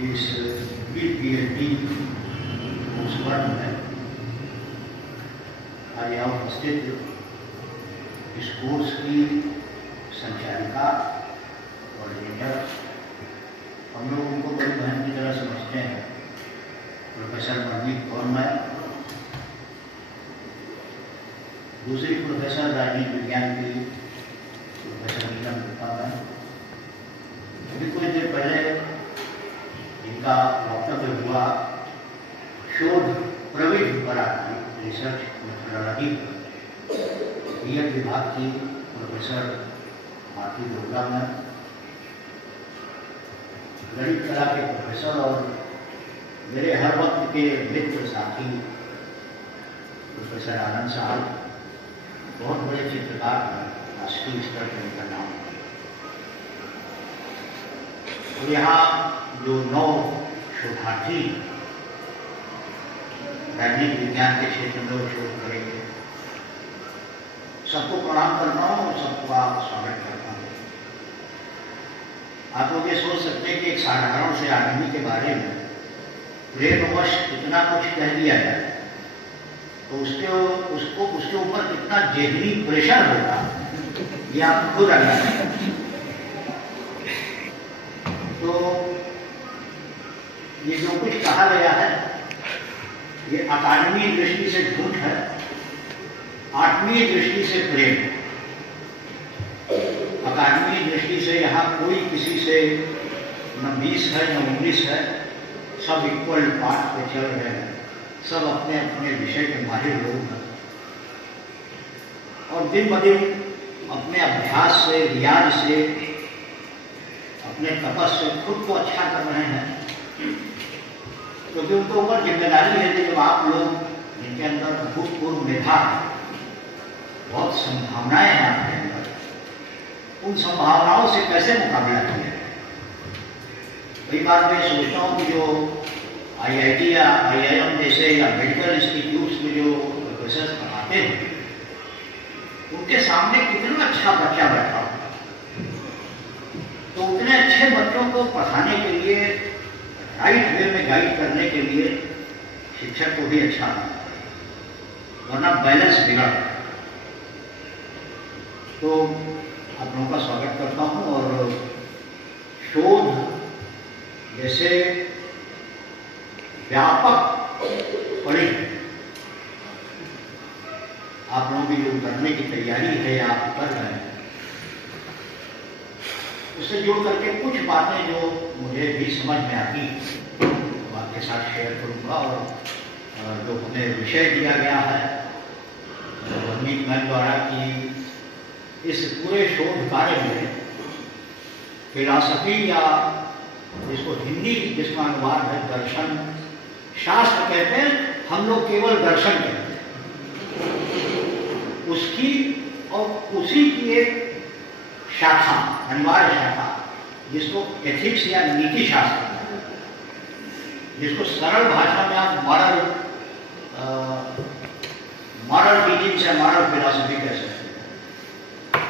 इस PhD course वर्ग में आज यहाँ उपस्थित इस कोर्स की संचालिका और इंजीनियर, हम लोग उनको बड़ी बहन की तरह समझते हैं, प्रोफेसर मनमीत कौर मैम। दूसरी प्रोफेसर राजनीति विज्ञान की प्रोफेसर नीलम गुप्ता मैम। अभी कुछ देर पहले इनका वक्तव्य हुआ शोध प्रविधि पर आधारित रिसर्च मेथोडोलॉजी बीएड विभाग की प्रोफेसर माधवी दुर्गा मैम, गणित कला के प्रोफेसर और मेरे हर वक्त के मित्र साथी प्रोफेसर आनंद साहब, बहुत बड़े चित्रकार हैं, राष्ट्रीय स्तर पर उनका नाम। और यहाँ जो 9 शोधार्थी राजनीतिक विज्ञान के क्षेत्र में शोध करेंगे, सबको प्रणाम करता हूँ और सबका स्वागत करता हूँ। आप लोग ये सोच सकते हैं कि एक साधारण से आदमी के बारे में प्रेमवश इतना कुछ कह दिया जाए तो उसके ऊपर कितना ज़हनी प्रेशर होगा, ये आप खुद अंदाजा करें। तो ये जो कुछ कहा गया है ये अकादमी दृष्टि से झूठ है, आत्मीय दृष्टि से प्रेम। अकादमी दृष्टि से यहाँ कोई किसी से न 20 है न 19 है, सब इक्वल पाठ पे चल रहे हैं, सब अपने अपने विषय के माहिर लोग हैं और दिन ब दिन अपने अभ्यास से, रियाज से, अपने तपस से खुद को अच्छा कर रहे हैं, क्योंकि उनके ऊपर जिम्मेदारी है कि जब आप लोग जिनके अंदर भूतपूर्व मेधा है, बहुत संभावनाएं हैं आपके अंदर, उन संभावनाओं से कैसे मुकाबला किया जाए। कई बार मैं सोचता हूँ कि जो IIT या IIM जैसे या मेडिकल इंस्टीट्यूट्स में जो प्रोफेसर पढ़ाते हैं, उनके सामने कितना अच्छा बच्चा बैठा होगा, तो उतने अच्छे बच्चों को पढ़ाने के लिए, राइट वे में गाइड करने के लिए शिक्षक को भी अच्छा होना चाहिए, वरना बैलेंस बिगड़ता है। तो आप लोगों का स्वागत करता हूँ और शोध जैसे व्यापक परिधि आप लोगों की जो करने की तैयारी है या आप कर रहे हैं, उससे जुड़ करके कुछ बातें जो मुझे भी समझ में आती वो आपके साथ शेयर करूँगा। और जो हमें विषय दिया गया है मनमीत मैम द्वारा कि इस पूरे शोध कार्य में फिलॉसफी या जिसको हिंदी जिसका अनुवाद है दर्शन शास्त्र कहते हैं, हम लोग केवल दर्शन कहते हैं, उसकी और उसी की एक शाखा, अनिवार्य शाखा, जिसको एथिक्स या नीति शास्त्र कहते हैं, जिसको सरल भाषा में आप मॉरल टीचिंग से मॉरल फिलॉसफी कह सकते हैं।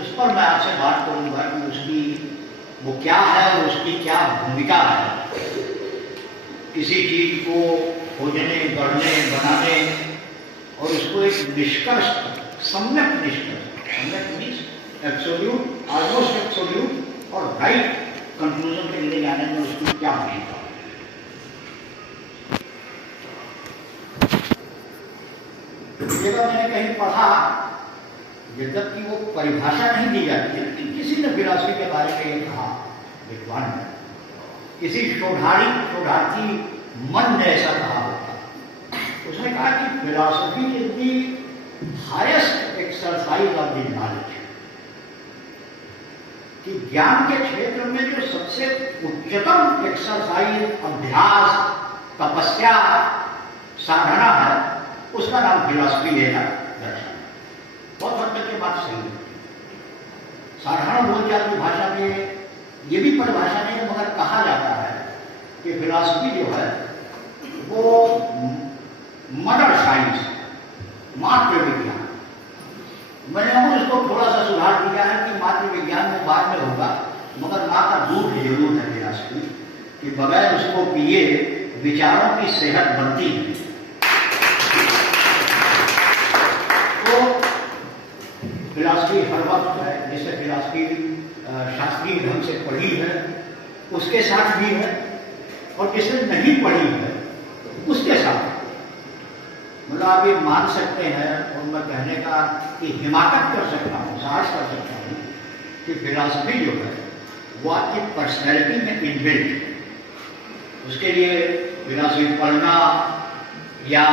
उस पर मैं आपसे बात करूंगा कि उसकी वो क्या है और उसकी क्या भूमिका है किसी चीज को खोजने, गढ़ने, बनाने और उसको एक निष्कर्ष, सम्यक निष्कर्ष, सम्यक मीन्स एब्सोल्यूट, ऑलमोस्ट एब्सोल्यूट और राइट कंक्लूजन के लिए जाने में उसकी क्या भूमिका है। मैंने कहीं पढ़ा, जबकि वो परिभाषा नहीं दी जाती है, लेकिन किसी ने फिलॉसफी के बारे में ये कहा, विद्वान ने, किसी शोधार्थी मन ने ऐसा कहा होता, उसने कहा कि philosophy is the highest exercise of the knowledge, कि ज्ञान के क्षेत्र में जो सबसे उच्चतम एक्सरसाइज, अभ्यास, तपस्या, साधना है, उसका नाम फिलॉसफी है ना दर्शन। बहुत हद तक ये बात सही है। साधारण बोलचाल की भाषा में ये भी परिभाषा नहीं है, मगर कहा जाता है कि फिलॉसफी जो है वो मदर साइंस, मातृ विज्ञान। मैंने उसको थोड़ा सा सुधार दिया है कि मातृ विज्ञान में बाद में होगा, मगर माँ का दूध जरूर है फिलॉसफी, कि बगैर उसको पिए विचारों की सेहत बनती है। तो फिलॉसफी हर वक्त है, जैसे फिलॉसफी शास्त्रीय ढंग से पढ़ी है उसके साथ भी है, और जिसने नहीं पढ़ी है उसके साथ। मतलब आप ये मान सकते हैं, और मैं कहने का कि हिमाकत कर सकता हूँ, साहस कर सकता हूँ कि फिलॉसफी जो है वो आपकी पर्सनैलिटी में इनबिल्ट। उसके लिए फिलॉसफी पढ़ना या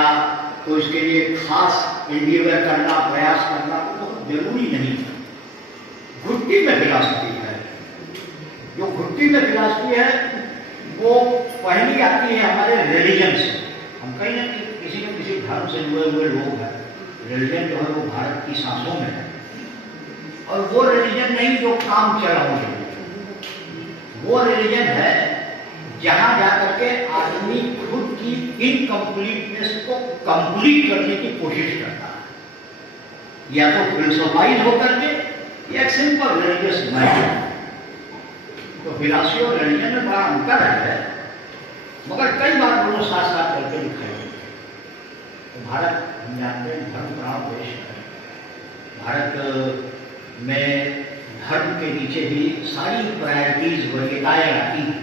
तो इसके लिए खास एंडिवर करना, प्रयास करना बहुत जरूरी नहीं है। घुट्टी में फिलॉसफी है, जो घुट्टी में फिलॉसफी है वो पहली आती है हमारे रिलीजन से। हम कहीं ना कहीं किसी न किसी धर्म से जुड़े हुए लोग हैं। रिलीजन जो है वो भारत की सांसों में है, और वो रिलीजन नहीं जो काम चला है, वो रिलीजन है जहां जाकर के आदमी खुद की इनकम्प्लीटनेस को कंप्लीट करने की कोशिश करता है, या तो फिलोसोफाइज होकर के या एक सिंपल रिलीजियस माइंड। तो फिलॉसफी और रिलीजन में बड़ा अंतर है, मगर कई बार दोनों साथ साथ करके दिखाई देते हैं। तो भारत हम जानते हैं धर्म प्रधान देश है। भारत में धर्म के नीचे भी सारी प्रायोरिटीज वरीयताएं आती हैं।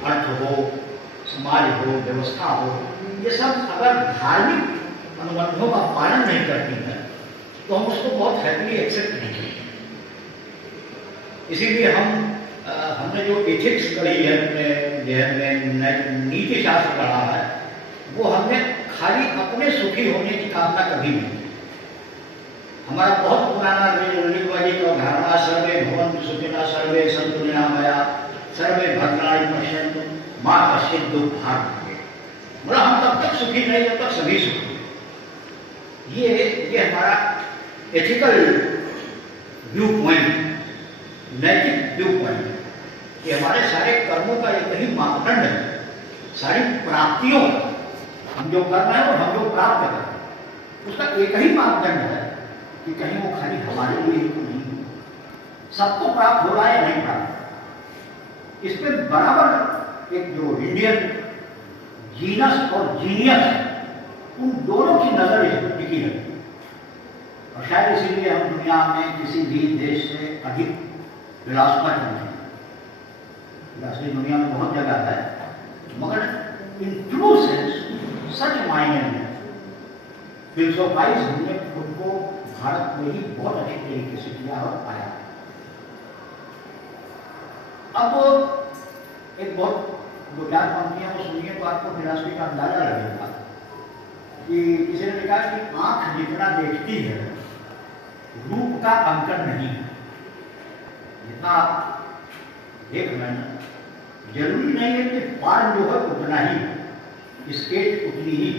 अर्थ हो, समाज हो, व्यवस्था हो, ये सब अगर धार्मिक अनुबंधों का पालन नहीं करती है तो हम उसको बहुत हैप्पीली एक्सेप्ट नहीं करते। इसीलिए हमने जो एथिक्स पढ़ी है, नीति शास्त्र पढ़ा है, वो हमने खाली अपने सुखी होने की कामना कभी नहीं। हमारा बहुत पुराना ऋग्वेदिक और धारणा सर्वे भवन्तु सुखिनः सर्वे सन्तु निरामया सर्वे भद्राणि पश्यन्तु मा कश्चित् दुःखभाग् भवेत्। मतलब हम तब तक सुखी नहीं जब तक सभी सुखी। ये हमारा एथिकल व्यू पॉइंट, नैतिक व्यू पॉइंट, कि हमारे सारे कर्मों का एक ही मापदंड है। सारी प्राप्तियों, हम जो कर रहे हैं और हम जो प्राप्त कर रहे हैं, उसका एक ही मापदंड है कि कहीं वो खाली हमारे लिए ही तो नहीं हो, सबको प्राप्त हो रहा है नहीं प्राप्त। इसमें बराबर एक जो इंडियन जीनस और जीनियस, उन दोनों की नजर इस पर टिकी है। और शायद इसीलिए हम दुनिया में किसी भी देश से अधिक फिलॉसफर नहीं है। फिलॉसफी दुनिया में बहुत जगह है, मगर इन ट्रू सेंस सच मायने में फिलोसोफाइज हमने खुद को भारत में ही बहुत अच्छी तरीके से किया और पाया। अब एक बहुत दो चार पंक्तियां को सुनिए तो आपको फिलॉसफी का अंदाजा लगेगा कि किसी ने लिखा कि आंख जितना देखती है रूप का अंकन नहीं है। जितना आप देख रहे हैं जरूरी नहीं है कि फॉर्म जो है उतना ही, स्केच उतनी ही,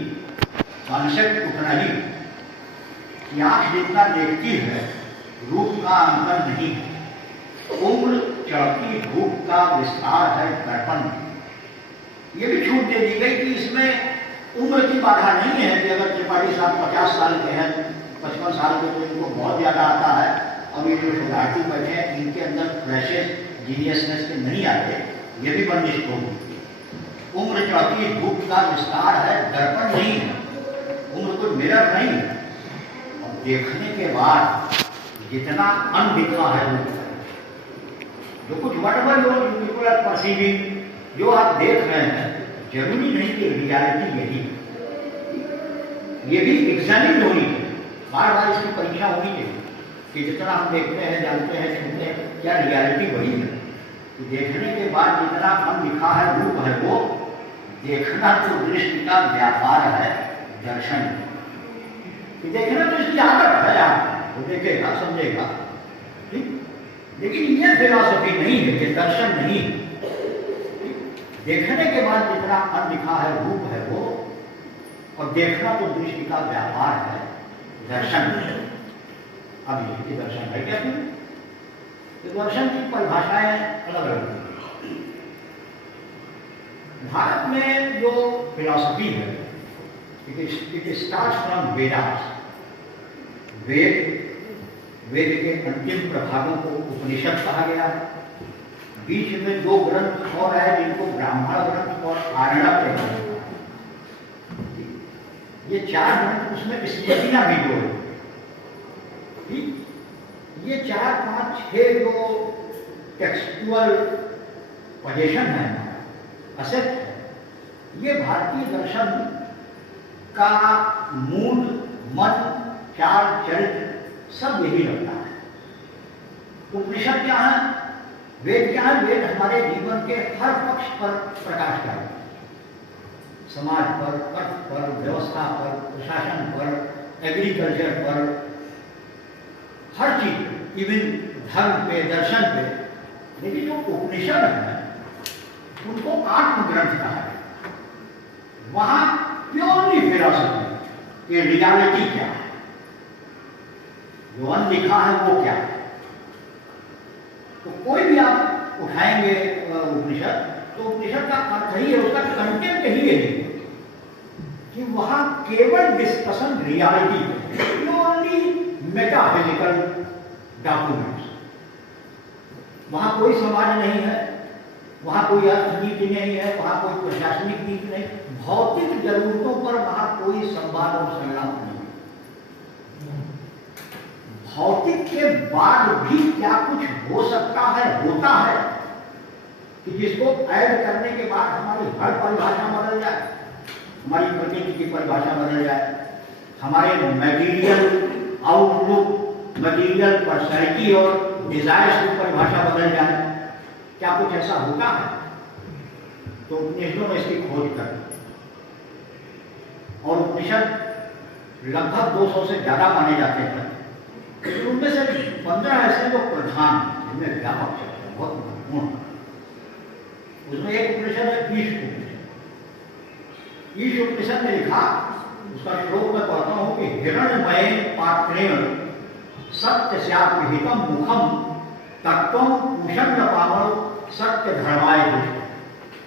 कॉन्सेप्ट उतना ही। आंख जितना देखती है रूप का अंकन नहीं है। उम्र चढ़ती भूख का विस्तार है दर्पण। ये भी छूट दे दी गई कि इसमें उम्र की बाधा नहीं है कि अगर त्रिपाठी साहब 50 साल के हैं, 55 साल के, तो इनको बहुत ज्यादा आता है। अब ये जो शोधार्थी बैठे हैं इनके अंदर फ्लैशेस जीनियसनेस के नहीं आते, ये भी बंदिश होगी। उम्र चढ़ती भूख का विस्तार है दर्पण नहीं है, उम्र कोई मिरर नहीं है। और देखने के बाद जितना अनदिखा है वो जो कुछ वटवर पीपल आर परसीविंग, जो आप देख रहे हैं जरूरी नहीं कि रियलिटी यही है। ये भी एग्जामिन होनी है, बार बार इसकी परीक्षा होनी चाहिए कि जितना हम देखते हैं, जानते हैं, सुनते हैं, क्या रियलिटी वही है। कि देखने के बाद जितना अनदिखा है रूप है वो देखना तो दृष्टि का व्यापार है, दर्शन। कि देखना तो इसकी आदत है, आप वो देखेगा समझेगा, ठीक। लेकिन ये फिलॉसफी नहीं है, ये दर्शन नहीं है। देखने के बाद जितना अनदिखा है रूप है वो, और देखना तो दृष्टि का व्यापार है, दर्शन है। अब ये दर्शन है क्या? तो दर्शन की परिभाषाएं अलग अलग हैं। भारत में जो फिलॉसफी है इट स्टार्ट्स फ्रॉम वेदास। वेद के अंतिम प्रभागों को उपनिषद कहा गया है। बीच में दो ग्रंथ और है जिनको ब्राह्मण ग्रंथ और आरण्यक कहते हैं। ये चार ग्रंथ, उसमें स्मृतियां भी दो है। ये 4, 5, 6 जो टेक्सचुअल पोजीशन है, असेट है, ये भारतीय दर्शन का मूल, मन, चाल, चरित्र सब यही लगता है। उपनिषद क्या है, वेद क्या है? वेद हमारे जीवन के हर पक्ष पर प्रकाश डालते हैं, समाज पर, अर्थ पर, व्यवस्था पर, प्रशासन पर, एग्रीकल्चर पर, हर चीज, इवन धर्म पे, दर्शन पे। लेकिन जो उपनिषद है उनको आत्मग्रंथ कहा है। वहां प्योरली फिलॉसफी, ये रियलिटी क्या है, जो अनलिखा है वो क्या है। तो कोई भी आप उठाएंगे उपनिषद, तो उपनिषद का अर्थ ही है, उसका कंटेंट ही है कि वहां केवल डिस्कशन रियलिटी है, प्योरली मेटाफिजिकल डॉक्यूमेंट्स। वहां कोई समाज नहीं है, वहां कोई अर्थनीति नहीं है, वहां कोई प्रशासनिक नीति नहीं, भौतिक जरूरतों पर वहां कोई संवाद और संलाप नहीं। भौतिक के बाद भी क्या कुछ हो सकता है, होता है, कि जिसको ऐड करने के बाद हमारी हर परिभाषा बदल जाए, हमारी प्रकृति की परिभाषा बदल जाए, हमारे मटेरियल आउटलुक, मटेरियल पर्सनैलिटी और डिजायर्स की परिभाषा बदल जाए। क्या कुछ ऐसा होता है? तो उपनिषदों में इसकी खोज कर, और उपनिषद लगभग 200 से ज्यादा माने जाते हैं। उनमें से 15 ऐसे जो प्रधान, जिनमें व्यापक चर्चा है, बहुत महत्वपूर्ण। उसमें एक उपनिषद है ईश उपनिषद। ईश उपनिषद में लिखा, उसका श्लोक मैं पढ़ता हूं कि हिरण्मय पात्रेण सत्यस्यापिहितम मुखम तत्वम कुशंड पावल सत्य धर्माय दुष्ट।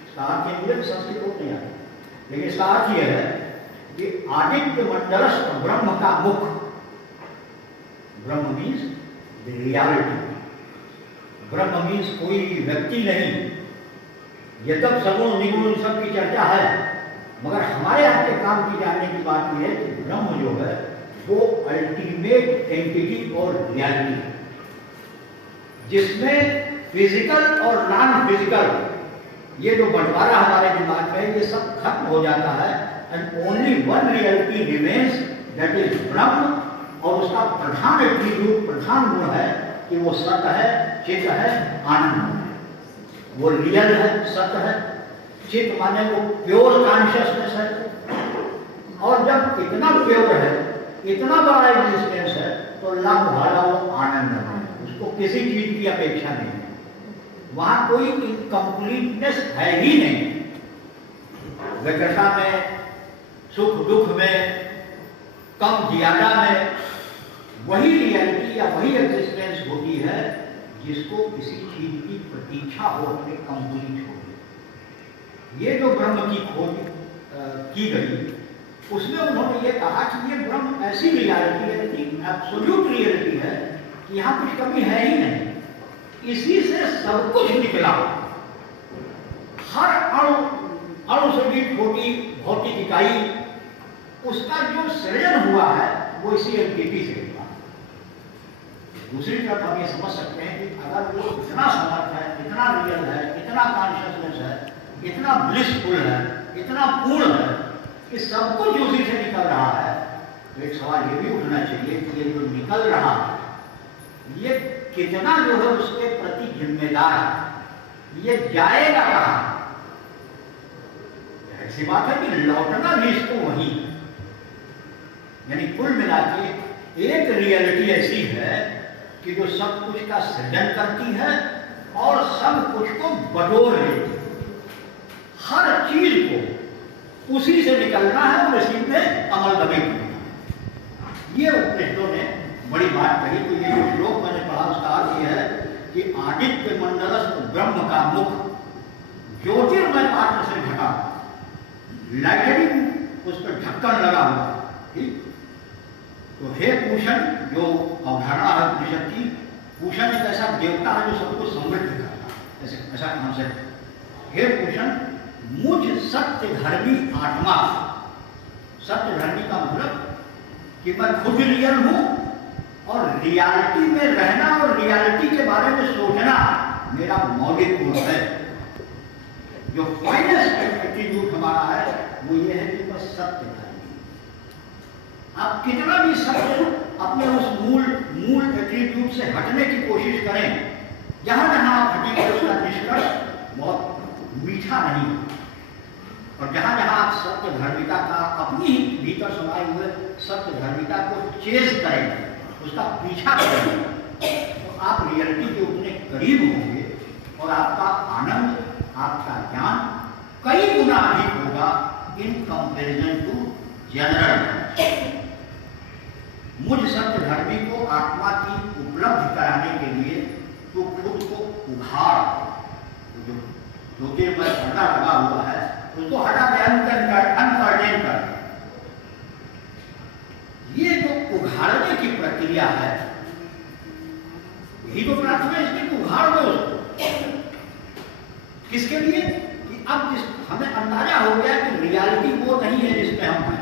इसका अर्थ मुझे संस्कृत को नहीं आता, लेकिन इसका अर्थ यह है कि आदित्य मंडलस्थ ब्रह्म का मुख, ब्रह्म मीन्स रियलिटी, ब्रह्म मीन्स कोई व्यक्ति नहीं। ये तब सगुण निगुण सब की चर्चा है, मगर हमारे यहाँ के काम की जानने की बात यह है कि ब्रह्म जो है वो अल्टीमेट एंटिटी और रियलिटी, जिसमें फिजिकल और नॉन फिजिकल ये जो बंटवारा हमारे दिमाग में, ये सब खत्म हो जाता है, and only one reality remains, that is ब्रह्म। और उसका प्रधान एट्रीब्यूट, प्रधान गुण है कि वो सत्य है, चित्त है, आनंद है, वो रियल है, सत्य है। चित्त माने वो प्योर कॉन्शियसनेस है, और जब इतना प्योर है, इतना बड़ा एग्जिस्टेंस है, तो लाभ वाला वो आनंद है, उसको किसी चीज की अपेक्षा नहीं है, वहां कोई इनकम्प्लीटनेस है ही नहीं। व्यग्रता में, सुख दुख में, कम ज्यादा में, वही रियलिटी या वही एग्जिस्टेंस होती है जिसको किसी चीज की प्रतीक्षा हो, अपने कंप्लीट हो। ये जो ब्रह्म की खोज की गई, उसमें उन्होंने ये कहा कि ये ब्रह्म ऐसी रियलिटी है, एब्सोल्यूट रियलिटी है कि यहाँ कुछ कमी है ही नहीं, इसी से सब कुछ निकला। हर अणु से भी छोटी भौतिक इकाई, उसका जो सृजन हुआ है वो इसी एंटिटी से हुआ। दूसरी तरफ हम ये समझ सकते हैं कि अगर वो इतना समर्थ है, इतना रियल है, इतना कॉन्शियसनेस है, इतना ब्लिसफुल है, इतना पूर्ण है कि सब कुछ उसी से निकल रहा है, तो एक सवाल ये भी उठना चाहिए कि ये जो निकल रहा है, ये कितना जो है उसके प्रति जिम्मेदार है, ये जाएगा कहाँ? ऐसी बात है कि लौटना भी इसको वही है। यानी कुल मिला के एक रियलिटी ऐसी है कि जो सब कुछ का सृजन करती है और सब कुछ को बटोर लेती है। हर चीज को उसी से निकलना है और इसी में अमल दबे करना है। ये उपनिषदों ने बड़ी बात कही। तो ये जो श्लोक मैंने पढ़ा उसका अर्थ यह है कि आदित्य मंडलस्थ ब्रह्म का मुख ज्योतिर्मय पात्र से ढका, लाइटनिंग उस पर ढक्कन लगा हुआ। ठीक, तो हे पूषण, जो अवधारणा है उपनिषद की, पूषण एक ऐसा देवता है जो सबको समृद्ध करता है, ऐसा कहां से? हे भूषण, मुझ सत्य धर्मी आत्मा, सत्य धर्मी का मतलब कि मैं खुद रियल हूं और रियलिटी में रहना और रियलिटी के बारे में सोचना मेरा मौलिक गुण है। जो फाइनेस्ट एट्रीब्यूट हमारा है वो ये है कि बस सत्य धर्मी। आप कितना भी सत्य अपने उस मूल एट्रीब्यूट से हटने की कोशिश करें, जहां जहां आप हटेंगे उसका निष्कर्ष बहुत मीठा नहीं। और जहां जहां आप सत्य धर्मिता का अपनी ही भीतर समाये हुए सत्य धर्मिता को चेज करेंगे, उसका पीछा करेंगे, तो आप रियलिटी के उतने करीब होंगे और आपका आनंद, आपका ज्ञान कई गुना अधिक होगा इन कंपैरिजन टू जनरल। मुझ सत्य धर्मी को आत्मा की उपलब्धि कराने के लिए तो खुद को उघाड़, जो ज्योतिर्मय पर्दा लगा हुआ है उसको हटा के अनकर्टेन कर। ये जो उघाड़ने की प्रक्रिया है, यही तो प्रार्थना है, इसमें उघाड़ दो उसको। किसके लिए? कि अब हमें अंदाजा हो गया कि रियलिटी वो नहीं है जिसमें हम हैं।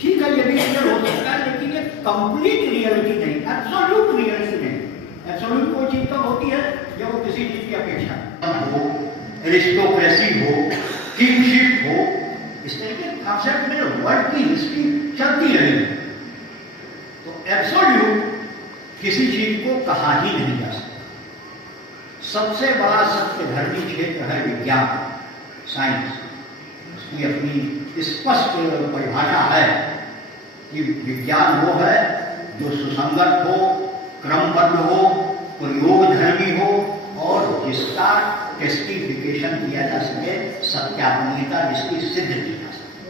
ठीक है, ये भी क्लियर हो सकता है, लेकिन ये कंप्लीट रियलिटी नहीं, एब्सोल्यूट रियलिटी नहीं। एब्सोल्यूट कोई चीज तब होती है जब वो किसी चीज की अपेक्षा हो, एरिस्टोक्रेसी हो, किंगशिप हो, इस तरह के कॉन्सेप्ट में वर्ल्ड की हिस्ट्री चलती रही। तो एब्सोल्यूट किसी चीज को कहा ही नहीं जा सकता। सबसे बड़ा सत्य धर्मी क्षेत्र है विज्ञान, साइंस। उसकी अपनी स्पष्ट परिभाषा है कि विज्ञान वो है जो सुसंगत हो, क्रमबद्ध हो, प्रयोग धर्मी हो और जिसका टेस्टिफिकेशन किया जा सके, सत्यापनीयता जिसकी सिद्ध की जा सके।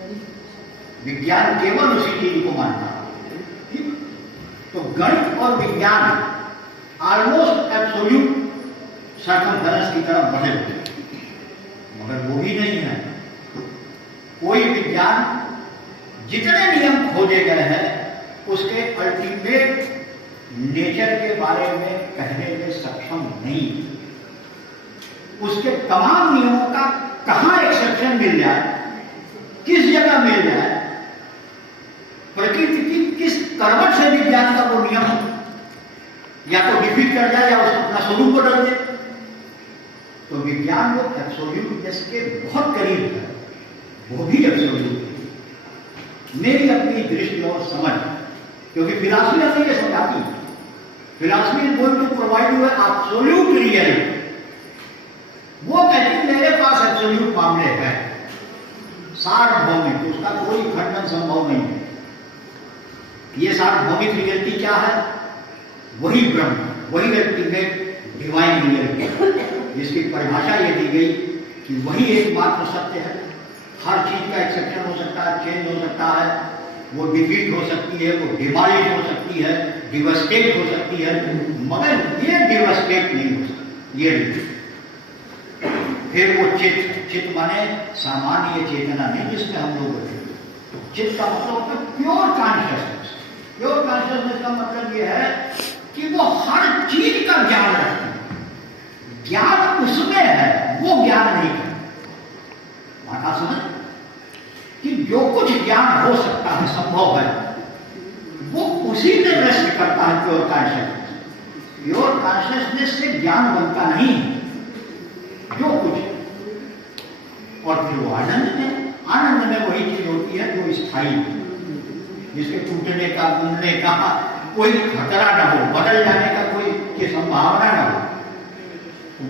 विज्ञान केवल उसी चीज को मानता है। तो गणित और विज्ञान ऑलमोस्ट एब्सोल्यूट सर्कमफेरेंस की तरफ बढ़े हुए, मगर वो भी नहीं है। कोई विज्ञान जितने नियम खोजे गए हैं उसके अल्टीमेट नेचर के बारे में कहने में सक्षम नहीं। उसके तमाम नियमों का कहां एक्सेप्शन मिल जाए, किस जगह मिल जाए, प्रकृति की किस करवट से विज्ञान का वो नियम या तो डिफीट कर जाए या उसको अपना स्वरूप बदल दे, तो विज्ञान वो एब्सोल्यूटनेस के बहुत करीब है। वो भी एब्सोल्यूट मेरी अपनी दृष्टि और समझ, क्योंकि फिलॉसफी हमें ये समझाती है, philosophy is going to provide you absolute reality. वो कहती मेरे पास एब्सोल्यूट मामले हैं, सार्वभौमिक, उसका कोई खंडन संभव नहीं है। ये सार्वभौमिक रियलिटी क्या है? वही ब्रह्म, वही अल्टीमेट डिवाइन रियलिटी, जिसकी परिभाषा ये दी गई कि वही एकमात्र सत्य है। हर चीज का एक्सेप्शन हो सकता है, चेंज हो सकता है, वो डिफीट हो सकती है, वो डिमॉलिश हो सकती है, डिवस्टेट हो सकती है, मगर ये डिवस्टेट नहीं हो सकती। ये फिर वो चित्त माने सामान्य चेतना नहीं जिसमें हम लोग होते हैं। चित्त का मतलब होता है प्योर कॉन्शियसनेस। प्योर कॉन्शियसनेस का मतलब ये है कि वो हर चीज का ज्ञान रखती है, ज्ञान उसमें है, वो ज्ञान नहीं है। बात समझ कि जो कुछ ज्ञान हो सकता है, संभव है, वो उसी में रेस्ट करता है प्योर कॉन्शियसनेस। प्योर कॉन्शियसनेस से ज्ञान बनता नहीं, जो कुछ। और फिर वो आनंद में वही चीज होती है जो स्थायी, जिसके टूटने का, घूमने का कोई खतरा न हो, बदल जाने का कोई की संभावना न हो,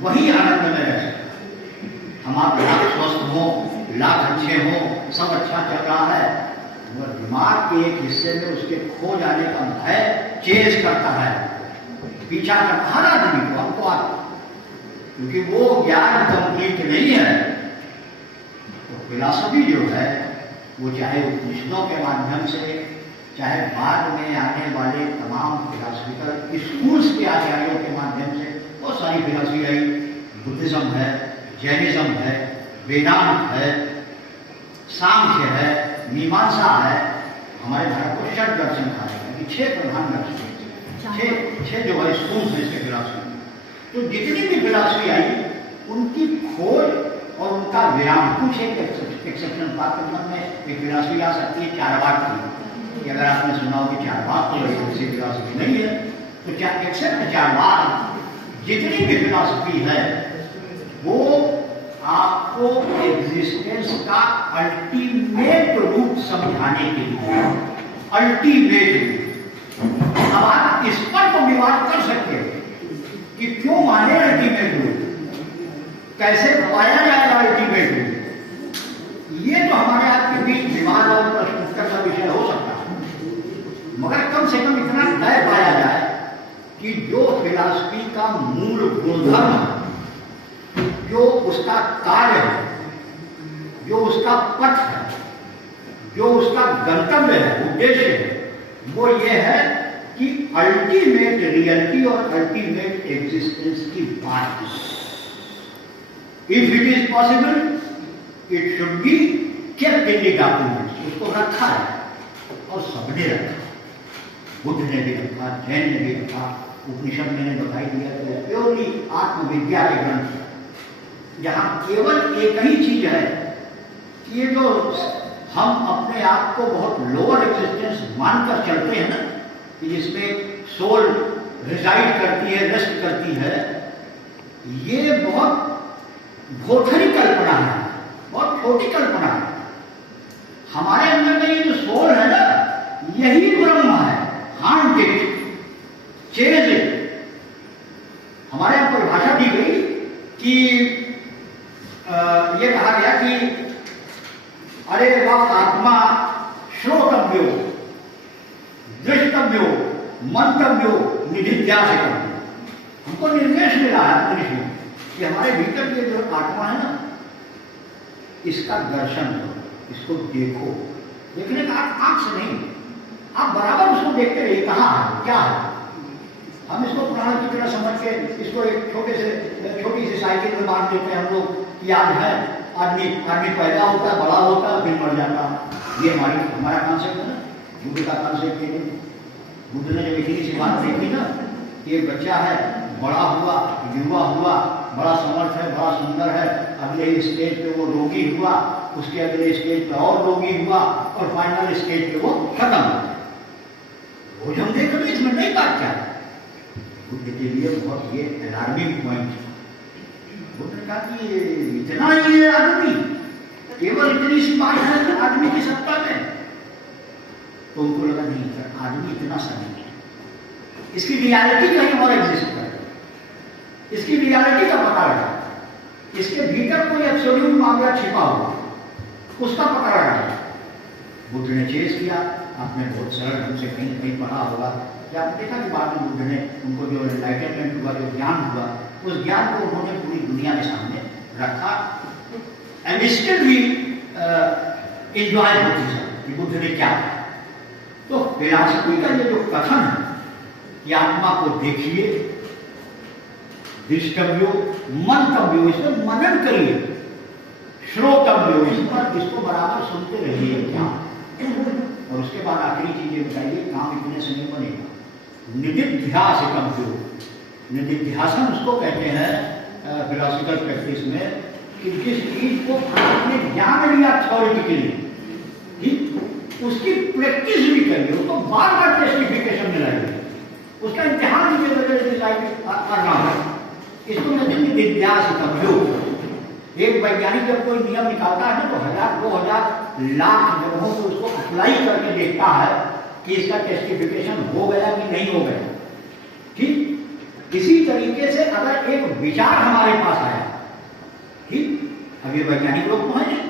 वही आनंद में रह सकता। हम आप लाख स्वस्थ हो, लाख अच्छे हो, सब अच्छा चल रहा है, मगर दिमाग के एक हिस्से में उसके खो जाने का भय चेज करता है, पीछा करता हर आदमी को, हमको आता, क्योंकि वो ज्ञान कंप्लीट नहीं है। तो फिलॉसफी जो है वो चाहे उपनिषदों के माध्यम से, चाहे बाद में आने वाले तमाम फिलॉसफिकल स्कूल्स के आचार्यों के माध्यम से, बहुत सारी फिलॉसफी आई, बुद्धिज्म है, जैनिज्म है, वेदांत है, सांख्य है, मीमांसा है। हमारे भारत को षट दर्शन कहा जाता है कि 6 प्रधान दर्शन, छह जो है स्कूल्स हैं इसके फिलॉसफी। तो जितनी भी फिलॉसफी आई उनकी खोज और उनका विराम, कुछ एक एक्सेप्शन बात में एक फिलॉसफी आ सकती है चारवाक की, अगर आपने सुना हो कि चारवाक तो ऐसी फिलॉसफी नहीं है, तो क्या एक्सेप्ट चारवाक, जितनी भी फिलॉसफी है वो आपको एग्जिस्टेंस का अल्टीमेट रूप समझाने के लिए, अल्टीमेट। अब आप इस पर तो विवाद कर सकते हैं कि क्यों माने अल्टीमेट रूप, कैसे पाया जाएगा अल्टीमेट रूप, ये तो हमारे आपके बीच विवाद और प्रश्न उत्तर का विषय हो सकता है, मगर कम से कम इतना तय पाया जाए कि जो फिलॉसफी का मूल गुणधर्म है, जो उसका कार्य है, जो उसका पथ है, जो उसका गंतव्य है, उद्देश्य है, वो ये है कि अल्टीमेट रियलिटी और अल्टीमेट एग्जिस्टेंस की बात। If it is possible it should be kept in the documents, उसको रखा है और सबने रखा, बुद्ध ने भी रखा, जैन ने भी रखा, उपनिषद ने दिखाई दिया कि प्योरली आत्मविद्या के ग्रंथ जहां केवल एक ही चीज है कि ये जो हम अपने आप को बहुत लोअर एक्सिस्टेंस मानकर चलते हैं ना, कि जिसमें सोल रिजाइड करती है, रेस्ट करती है, ये बहुत भोथरी कल्पना है, बहुत छोटी कल्पना है। हमारे अंदर में ये जो सोल है ना, यही ब्रह्म है, हांट इट, चेज इट। हमारे यहां परिभाषा दी गई कि ये कहा गया कि अरे वह आत्मा श्रोतव्यो, दृष्टव्यो, मंतव्यो, निधिध्यासितव्यो। हमको निर्देश मिला है मनुष्य कि हमारे भीतर ये जो आत्मा है ना, इसका दर्शन करो, इसको देखो। देखने का आंख से नहीं, आप बराबर उसको देखते रहिए, कहाँ है, क्या है। हम इसको प्राण की तरह समझ के इसको एक छोटी सी साइकिल में बांध देते हैं हम लोग, याद है आदमी पैदा होता है, बड़ा होता है, फिर मर जाता है। ये हमारा कॉन्सेप्ट है ना, बुद्ध का कॉन्सेप्ट है। बुद्ध ने जब इतनी सी बात देखी ना कि एक बच्चा है, बड़ा हुआ, युवा हुआ, बड़ा समर्थ है, बड़ा सुंदर है, अगले स्टेज पे वो रोगी हुआ, उसके अगले स्टेज पे और रोगी हुआ, और फाइनल स्टेज पे वो खत्म हो गया। वो जो हम देख रहे इसमें नहीं बात क्या है, बुद्ध के लिए बहुत ये अलार्मिंग पॉइंट है। बुद्ध ने कहा कि इतना ही आदमी, केवल इतनी सी बात है आदमी की सत्ता में, तो उनको लगा नहीं सर, आदमी इतना सा नहीं है, इसकी रियलिटी कहीं और एग्जिस्ट कर, इसकी रियलिटी का पता लगा, इसके भीतर कोई एब्सोल्यूट मामला छिपा हुआ, उसका पता लगा। बुद्ध ने चेस किया, आपने बहुत सरल ढंग से कहीं कहीं पढ़ा होगा कि आपने देखा कि बाद में बुद्ध ने उनको जो एनलाइटनमेंट हुआ, जो ज्ञान हुआ, उस ज्ञान को उन्होंने पूरी दुनिया के सामने रखा, एंड स्टिल भी एंजॉय बुद्धिज्म कि बुद्ध ने क्या किया। तो फिलॉसफी का ये जो कथन है कि आत्मा को देखिए, दृष्टव्यो, मंतव्यो, इसमें मनन करिए, श्रोतव्यो, इसको बराबर सुनते रहिए क्या, और उसके बाद आखिरी चीज ये बताइए, काम इतने से नहीं बनेगा। निधिध्यासितव्यो, निधिध्यासन उसको कहते हैं फिलॉसफिकल प्रैक्टिस में कि जिस चीज को आपने ज्ञान लिया थ्योरेटिकली, ठीक, उसकी प्रैक्टिस भी करिए, उसको बार बार टेस्टिफिकेशन में लाइए, उसका इम्तिहान भी करना है। इसको कहते हैं निधिध्यासितव्यो। एक वैज्ञानिक जब कोई नियम निकालता है तो 1000, 2000, लाख जगहों से उसको अप्लाई करके देखता है कि इसका टेस्टिफिकेशन हो गया कि नहीं हो गया, ठीक। इसी तरीके से अगर एक विचार हमारे पास आया, ठीक, अब ये वैज्ञानिक लोग तो हैं,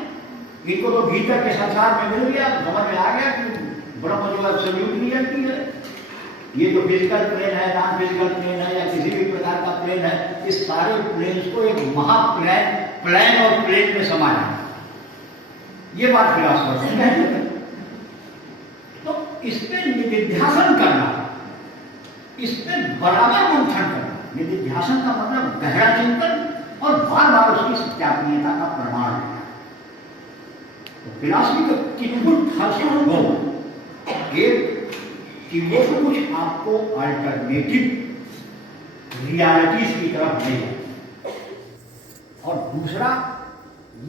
इनको तो भीतर के संसार में मिल गया, समझ में आ गया कि ब्रह्म जो एब्सोल्यूट रियलिटी है, ये जो फिजिकल प्लेन है, नॉन फिजिकल प्लेन है, या किसी भी प्रकार का प्लेन है, इस सारे प्लेन्स को एक प्लेन और प्लेन में समाना, ये बात फिलॉसफर से कहते हैं। तो इसमें निधिध्यासन करना, इसमें बराबर मंथन करना, निधिध्यासन का मतलब गहरा चिंतन और बार बार उसकी सत्यापनीयता का प्रमाण लेना। तो फिलॉसफी का किंतु हर्षण हो एक कि वो कुछ आपको अल्टरनेटिव रियलिटीज की तरफ नहीं जाती। और दूसरा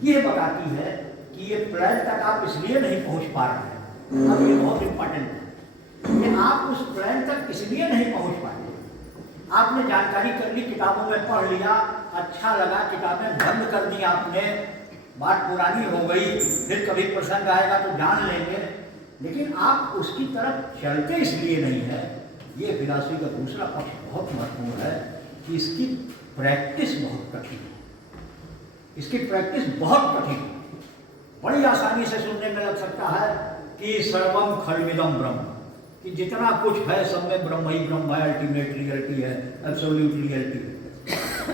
ये बताती है कि ये प्लान तक आप इसलिए नहीं पहुंच पा रहे हैं, अब ये बहुत इंपॉर्टेंट है कि आप उस प्लान तक इसलिए नहीं पहुंच पाए, आपने जानकारी कर ली, किताबों में पढ़ लिया, अच्छा लगा, किताबें बंद कर दी आपने, बात पुरानी हो गई, फिर कभी प्रसंग आएगा तो जान लेंगे, लेकिन आप उसकी तरफ चलते इसलिए नहीं है। ये फिलॉसफी का दूसरा पक्ष बहुत महत्वपूर्ण है कि इसकी प्रैक्टिस बहुत कठिन है, इसकी प्रैक्टिस बहुत कठिन है। बड़ी आसानी से सुनने में लग सकता है कि सर्वम खलविदम ब्रह्म, कि जितना कुछ है सब में ब्रह्म ही ब्रह्म है, अल्टीमेट रियलिटी है, एब्सोल्यूट रियलिटी है।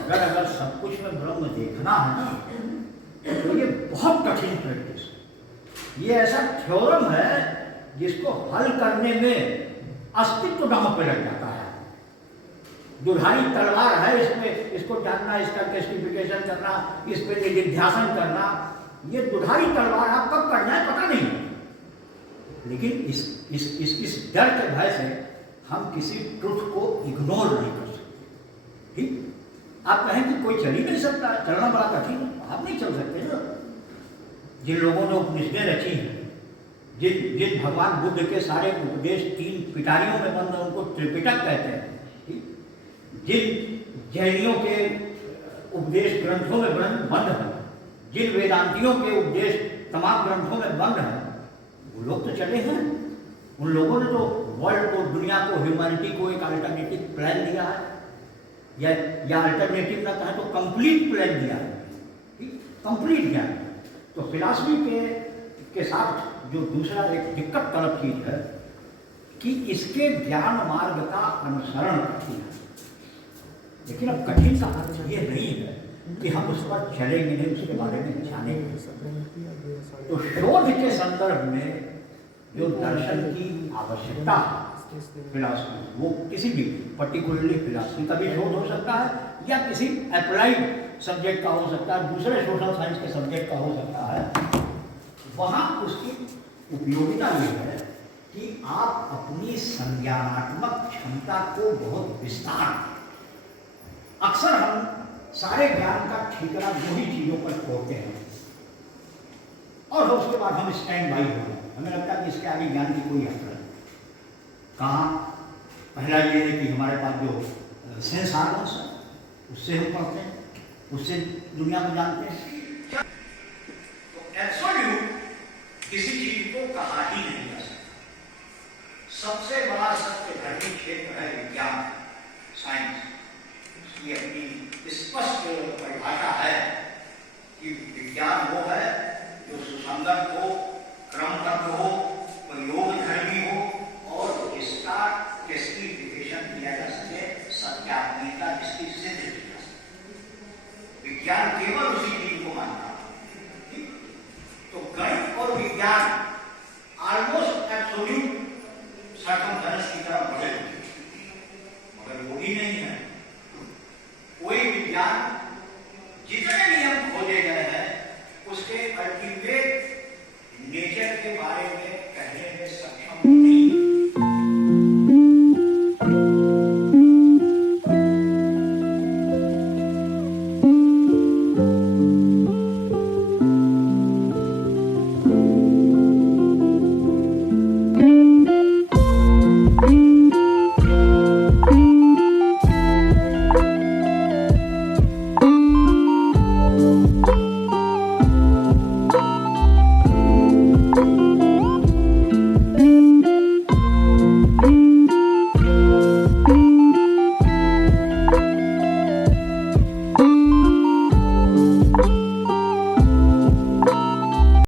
अगर सब कुछ में ब्रह्म देखना है ना, तो ये बहुत कठिन प्रैक्टिस है। ये ऐसा थ्योरम है जिसको हल करने में अस्तित्व दांव पे लग जाता है। दुधारी तलवार है, इसमें इसको जानना, इसका टेस्टिफिकेशन करना, इस पे निधिध्यासन करना, ये दुधारी तलवार आप कब करना है पता नहीं, लेकिन इस डर के भय से हम किसी ट्रुथ को इग्नोर नहीं कर सकते। ठीक, आप कहें कि कोई चल ही नहीं सकता, चलना बड़ा कठिन है, आप नहीं चल सकते ना। जिन लोगों ने उपनिषदें रची हैं, जिन भगवान बुद्ध के सारे उपदेश 3 पिटारियों में बंद है, उनको त्रिपिटक कहते हैं, जिन जैनियों के उपदेश ग्रंथों में बंद है, जिन वेदांतियों के उपदेश तमाम ग्रंथों में बंद है, वो लोग तो चले हैं। उन लोगों ने तो वर्ल्ड को, दुनिया को, ह्यूमैनिटी को एक अल्टरनेटिव प्लान दिया है, या अल्टरनेटिव ना कहें तो कंप्लीट प्लान दिया है, कंप्लीट ज्ञान। तो फिलॉसफी के साथ जो दूसरा एक दिक्कत तलब चीज है कि इसके ज्ञान मार्ग का अनुसरण करती है, लेकिन अब कठिन का अर्थ ये नहीं है कि हम उस पर चलेंगे नहीं, उसके बारे में जानेंगे। तो शोध के संदर्भ में जो दर्शन की आवश्यकता है फिलॉसफी, वो किसी भी पर्टिकुलरली फिलॉसफी का भी शोध हो सकता है, या किसी अप्लाइड सब्जेक्ट का हो सकता है, दूसरे सोशल साइंस के सब्जेक्ट का हो सकता है। वहाँ उसकी उपयोगिता ये है कि आप अपनी संज्ञानात्मक क्षमता को बहुत विस्तार, अक्सर हम सारे ज्ञान का ठिकाना 2 ही चीजों पर छोड़ते हैं और उसके बाद हम स्टैंड बाई हो जाते हैं। हमें लगता है कि इसके आगे ज्ञान की कोई यात्रा नहीं। कहाँ? पहला ये है कि हमारे पास जो सेंस ऑर्गन्स है उससे हम पढ़ते हैं, उससे दुनिया को जानते हैं। तो एब्सोल्यूट किसी चीज को कहा ही नहीं जा सकता। सबसे बड़ा सत्य धर्मी क्षेत्र है विज्ञान, साइंस। उसकी अपनी स्पष्ट परिभाषा है कि विज्ञान वो है जो सुसंगत हो, क्रमबद्ध हो,